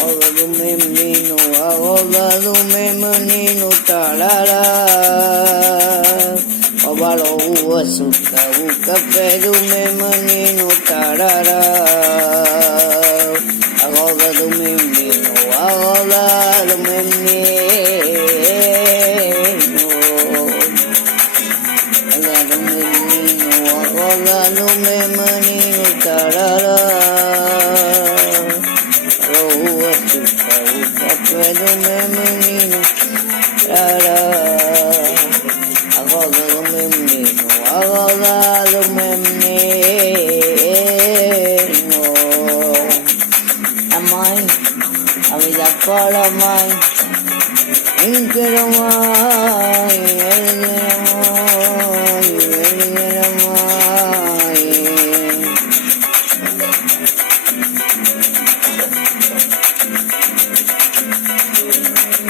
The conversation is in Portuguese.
Roda do meu menino, a roda do meu menino, tarará. Roubaram o açúcar, o café do meu menino, tarará. A roda do meu menino, a roda do meu menino. A roda do meu menino, a roda do meu menino, tarará. O café do meu menino, tarará. A roda do meu menino, a roda do meu menino. A mãe, a vida para a mãe. Eu quero mãe, eu quero mãe, eu quero mãe.